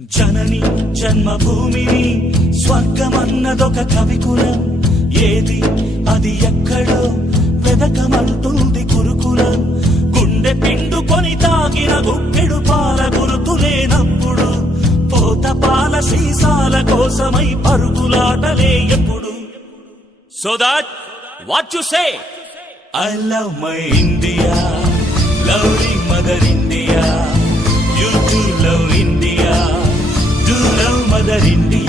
జనని జన్మభూమిని స్వర్గమన్నదొక కవికులం. ఏది అది ఎక్కడో వెదకమంటుంది గురుకులం. గుండె పిండుకొని తాగిన గుప్పెడు పాల గురుతులేనప్పుడు పోత పాల సీసాల కోసమై పరుగులాటలే ఎప్పుడు. So that what you say? I love my India, loving Mother India. You too love India, do love Mother India.